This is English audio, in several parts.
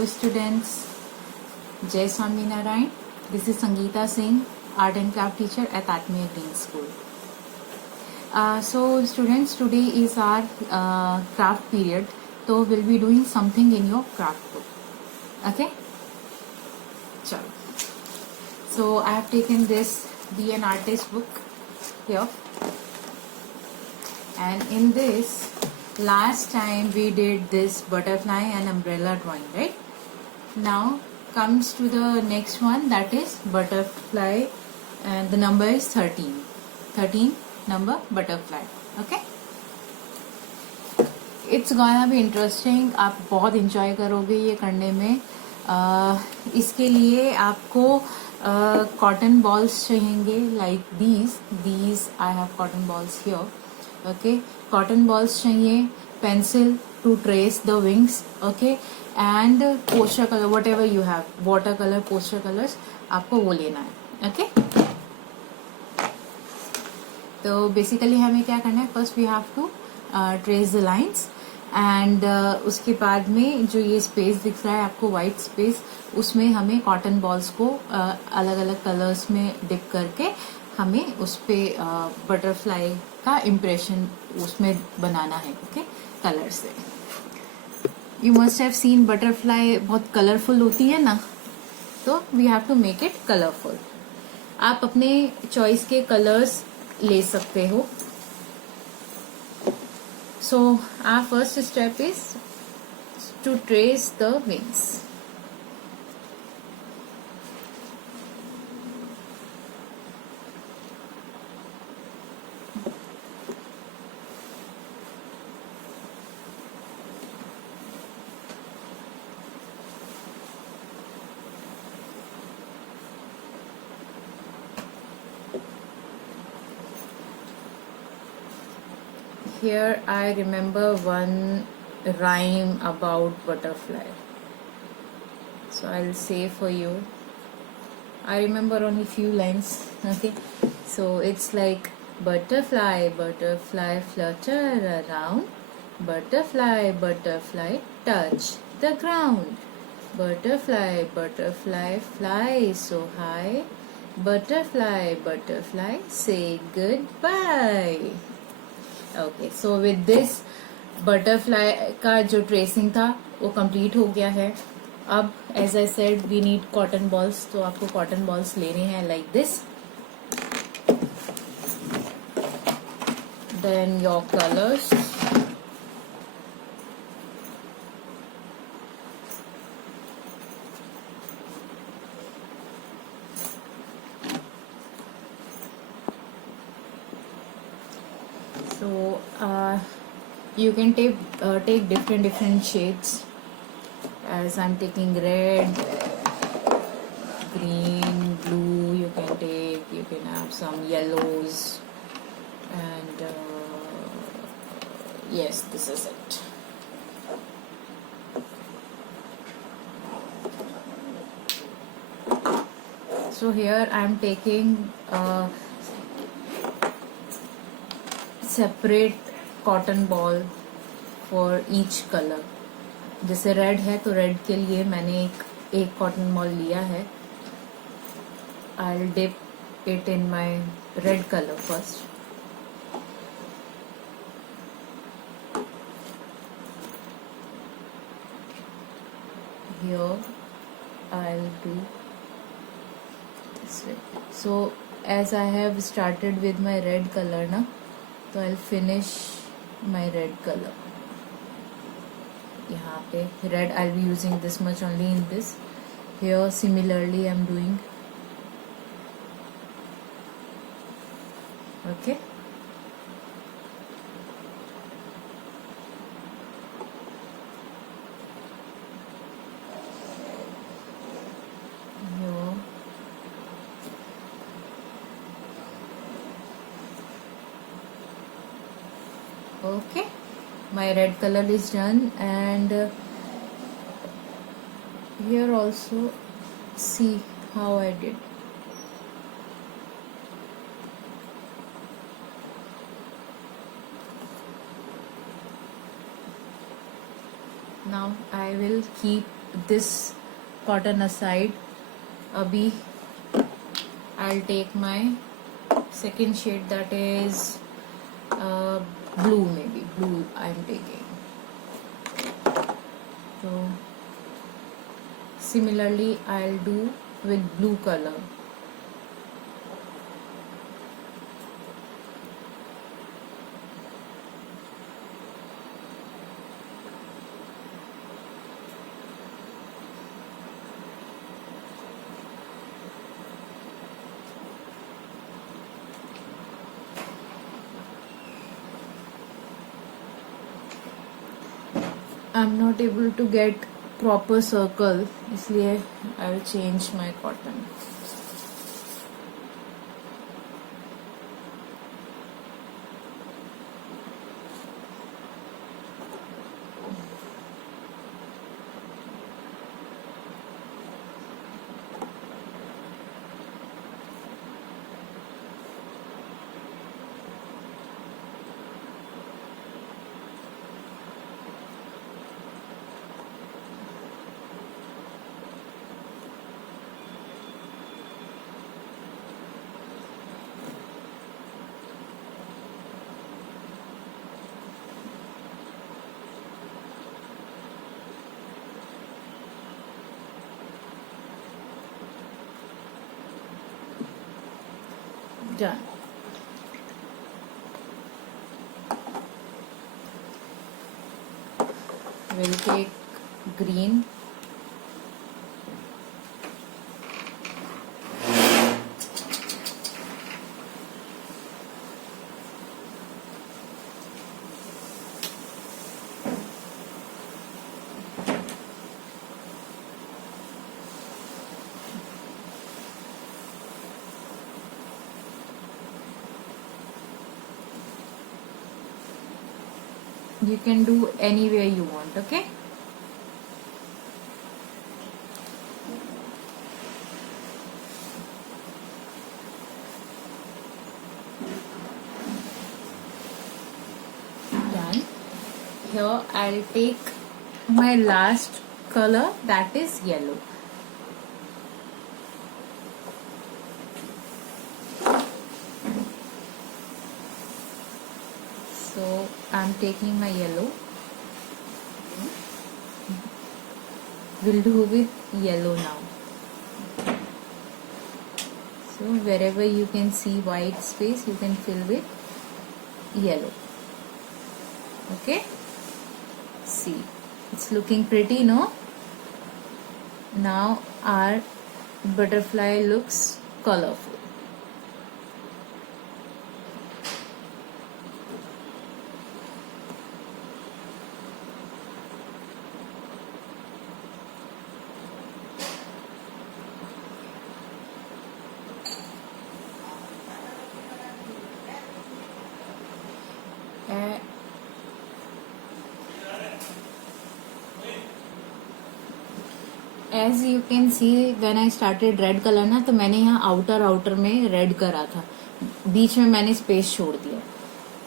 Hello students, Jai Swaminarayan. This is Sangeeta Singh, Art and Craft teacher at Atmiya Green School. So students, today is our craft period. So we'll be doing something in your craft book. Okay? Chalo. So I have taken this Be an Artist book here. And in this, last time we did this butterfly and umbrella drawing, right? Now comes to the next one, that is butterfly, and the number is 13. 13 number butterfly. Okay? It's gonna be interesting. आप बहुत enjoy करोगे ये करने में. इसके लिए आपको cotton balls चाहिएंगे, like these I have cotton balls here. Okay, cotton balls चाहिए, pencil to trace the wings. Okay, and poster color, whatever you have, watercolor, poster colors, आपको वो लेना है. Okay, तो बेसिकली हमें क्या करना है, first we have to trace the lines and उसके बाद में जो ये स्पेस दिख रहा है आपको, वाइट स्पेस, उसमें हमें कॉटन बॉल्स को अलग अलग कलर्स में डिप करके हमें उस पे बटरफ्लाई का इम्प्रेशन उसमें बनाना है. ओके, कलर से. You must have seen butterfly बहुत कलरफुल होती है ना, तो we have to make it colourful. आप अपने चॉइस के कलर्स ले सकते हो. So our first step is to trace the wings. Here I remember one rhyme about butterfly, so I'll say for you. I remember only few lines. Okay, so it's like, butterfly, butterfly, flutter around, butterfly, butterfly, touch the ground, butterfly, butterfly, fly so high, butterfly, butterfly, say goodbye. Okay, so with this butterfly का जो tracing था वो complete हो गया है. अब as I said we need cotton balls, तो आपको कॉटन बॉल्स लेने हैं like this. Then your colours. So you can take different shades, as I'm taking red, green, blue. You can have some yellows, and yes, this is it. So here I'm taking separate cotton ball for each colour. जैसे red है तो red के लिए मैंने एक cotton ball लिया है. I will dip it in my red colour first. Here I'll do this way. So as I have started with my red color na, तो I'll finish my red color. यहाँ पे red I'll be using this much only in this. Here similarly I'm doing. Okay. Here. Okay, my red color is done, and here also see how I did. Now I will keep this cotton aside. Abhi I'll take my second shade, that is blue, maybe blue I'm taking. So similarly I'll do with blue color. I'm not able to get proper circle, इसलिए I will change my cotton. Done. We'll take green. You can do anywhere you want, okay? Done. Here I'll take my last color, that is yellow. So I'm taking my yellow. We'll do with yellow now. So wherever you can see white space, you can fill with yellow. Okay? See, it's looking pretty, no? Now our butterfly looks colorful. As you can see, when I started red color ना, तो मैंने यहाँ outer में red करा था, बीच में मैंने space छोड़ दिया,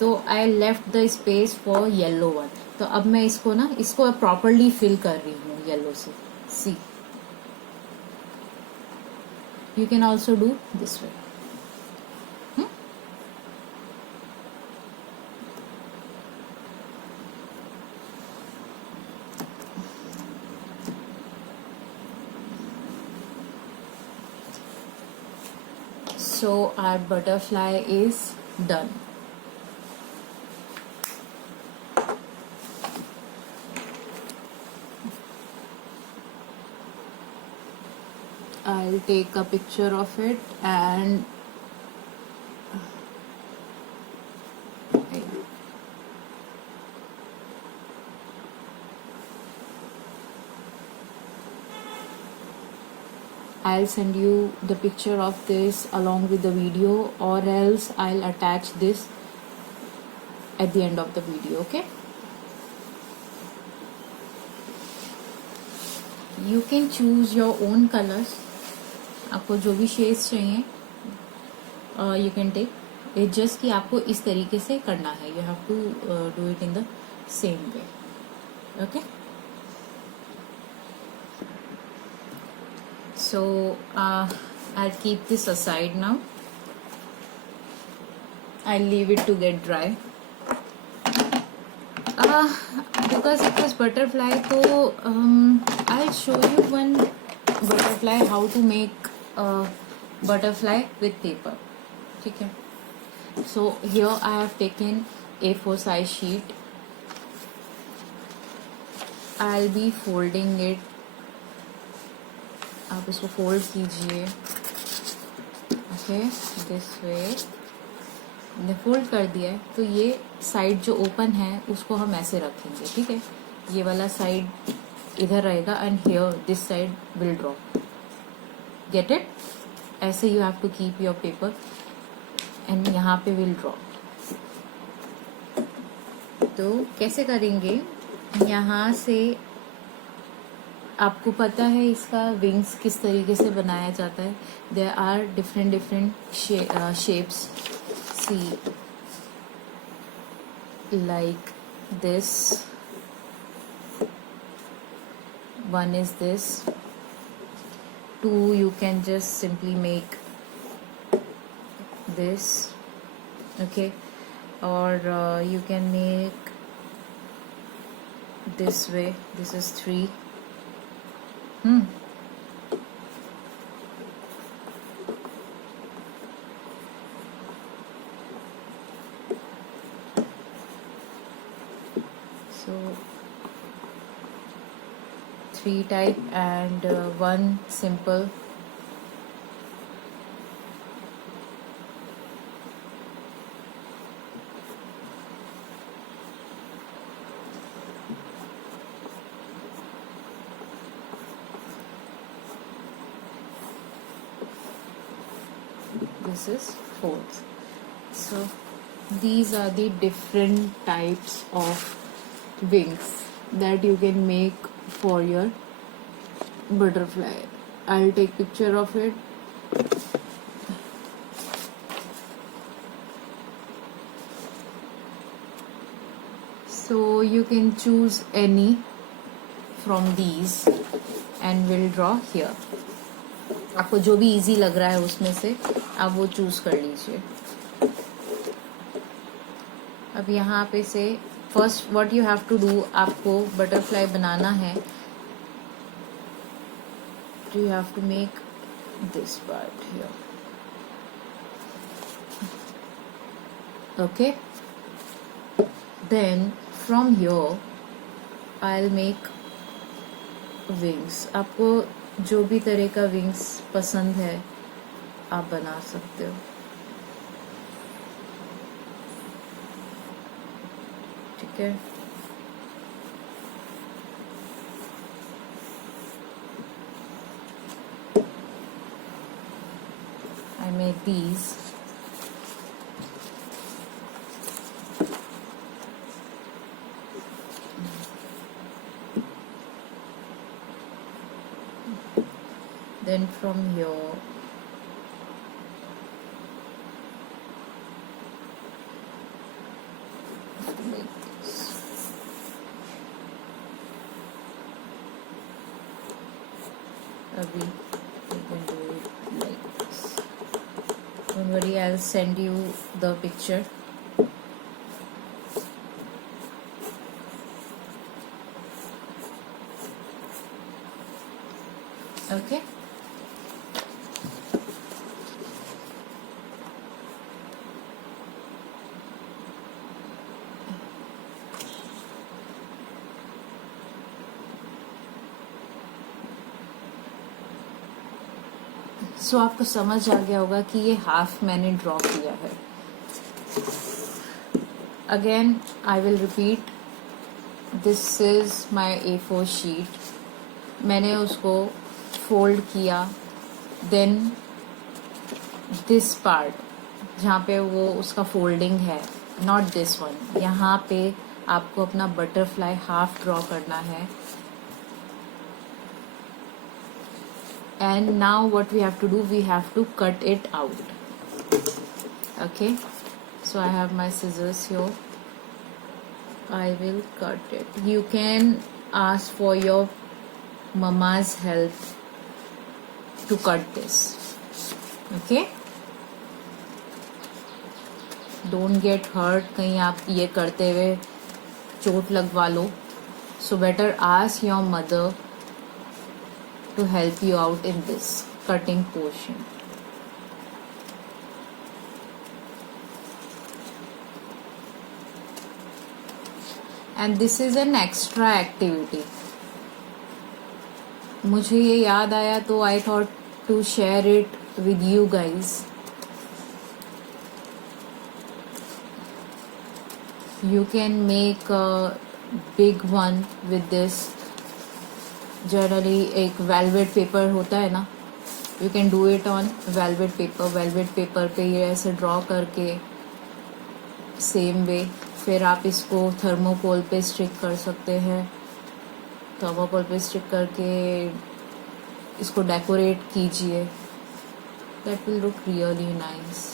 तो I left the space for yellow one. तो अब मैं इसको properly fill कर रही हूँ yellow से. See, you can also do this way. So our butterfly is done. I'll take a picture of it and I'll send you the picture of this along with the video, or else I'll attach this at the end of the video, okay? You can choose your own colors. आपको जो भी shades चाहिए you can take. It's just कि आपको इस तरीके से करना है. You have to do it in the same way. Okay? So I'll keep this aside now. I'll leave it to get dry. Because it was butterfly, so I'll show you one butterfly, how to make a butterfly with paper. ठीक है. So here I have taken A4 size sheet. I'll be folding it. आप इसको fold कीजिए. Okay, this way. मैंने fold कर दिया है, तो ये साइड जो ओपन है उसको हम ऐसे रखेंगे. ठीक है, ये वाला साइड इधर रहेगा and here this side will draw. Get it? ऐसे you have to keep your paper and यहाँ पे विल ड्रॉ. तो कैसे करेंगे? यहाँ से आपको पता है इसका विंग्स किस तरीके से बनाया जाता है. There are different shapes. See like this, one is this. Two, you can just simply make this. Okay, or you can make this way. This is 3. So 3 type and 1 simple. This is 4th. So these are the different types of wings that you can make for your butterfly. I'll take picture of it. So you can choose any from these and we'll draw here. आपको जो भी easy लग रहा है उसमें से आप वो चूज कर लीजिए. अब यहाँ पे से first what you have to do, आपको बटरफ्लाई बनाना है. You have to make this part here. Okay, then from here I will make wings. आपको जो भी तरह का विंग्स पसंद है आप बना सकते हो. ठीक है, I made these. Then from here make this. Abhi you can do it like this. Don't worry, I'll send you the picture. Okay. सो आपको समझ आ गया होगा कि ये हाफ मैंने ड्रॉ किया है. Again I will repeat, this is my A4 sheet. मैंने उसको फोल्ड किया. देन दिस पार्ट जहाँ पे वो उसका फोल्डिंग है, नॉट दिस वन, यहाँ पे आपको अपना बटरफ्लाई हाफ ड्रॉ करना है. And now what we have to do, we have to cut it out. Okay, so I have my scissors here. I will cut it. You can ask for your mama's help to cut this. Okay, don't get hurt, कहीं आप ये करते हुए चोट लगवा लो. So better ask your mother to help you out in this cutting portion. And this is an extra activity. मुझे ये याद आया तो I thought to share it with you guys. You can make a big one with this. Generally एक velvet paper होता है ना, you can do it on velvet paper. Velvet paper पे ये ऐसे draw करके same way, फिर आप इसको थर्मोकोल पे स्टिक कर सकते हैं. थर्मोकोल पे स्टिक करके इसको डेकोरेट कीजिए. That will look really nice.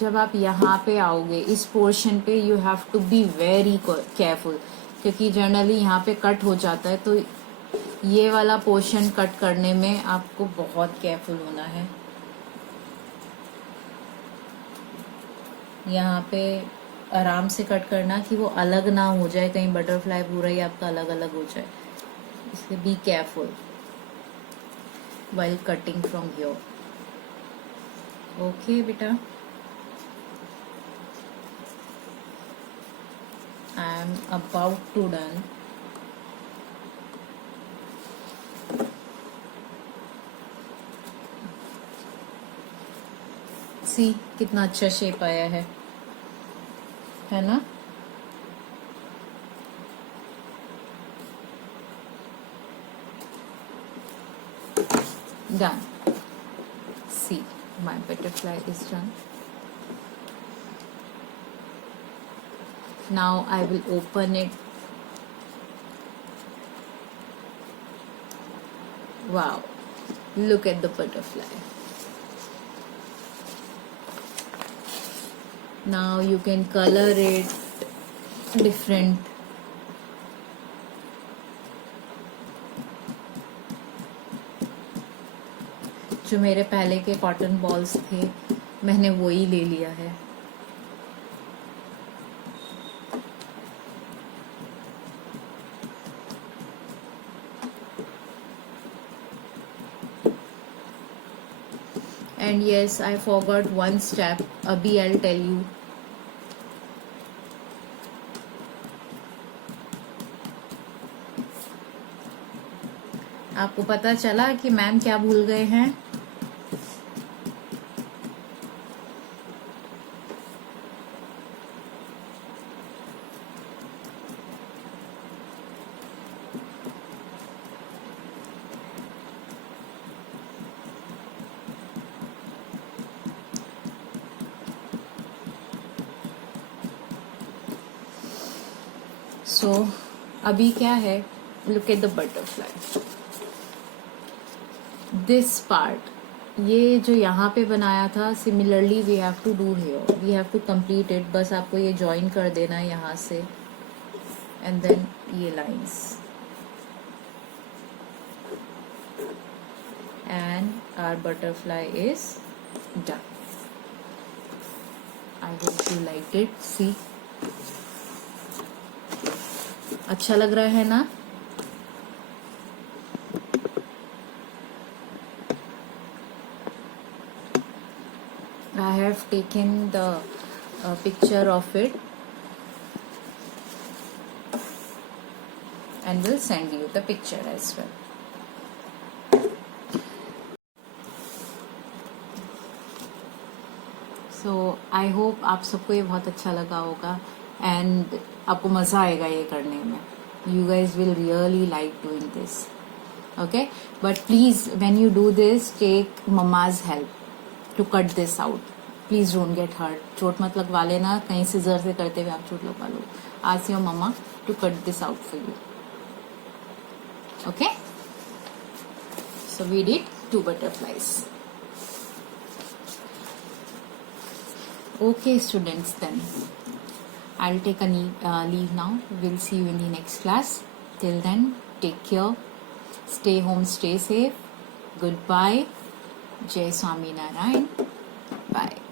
जब आप यहाँ पे आओगे इस पोर्शन पे, you have to be very careful, क्योंकि जनरली यहाँ पे कट हो जाता है. तो ये वाला पोर्शन कट करने में आपको बहुत केयरफुल होना है. यहाँ पे आराम से कट करना कि वो अलग ना हो जाए, कहीं बटरफ्लाई पूरा ही आपका अलग अलग हो जाए. इसलिए be careful while cutting from here. Okay बेटा, I am about to done. See कितना अच्छा शेप आया है ना. Done. See, my butterfly is done. Now I will open it. Wow, look at the butterfly. Now you can color it different. जो मेरे पहले के कॉटन बॉल्स थे मैंने वो ही ले लिया है. And yes, I forgot one step. Abhi I'll tell you. आपको पता चला कि मैम क्या भूल गए हैं? So, अभी क्या है? Look at the butterfly. This part, ये जो यहाँ पे बनाया था, similarly we have to do here. We have to complete it. बस आपको ये join कर देना है यहाँ से, and then ये lines. And our butterfly is done. I hope you liked it. See, अच्छा लग रहा है ना? I have taken the picture of it and will send you the picture as well. So I hope आप सबको ये बहुत अच्छा लगा होगा and आपको मज़ा आएगा ये करने में. You guys will really like doing this. Okay, but please when you do this, take mama's help to cut this out. Please don't get hurt. चोट मत लगवा लेना, कहीं सिजर से करते हुए आप चोट लगवा लो. Ask your mama to cut this out for you. Okay, so we did 2 butterflies. Okay students, then I'll take a leave now. We'll see you in the next class. Till then, take care, stay home, stay safe. Goodbye. Jai Swami Narayan. Bye.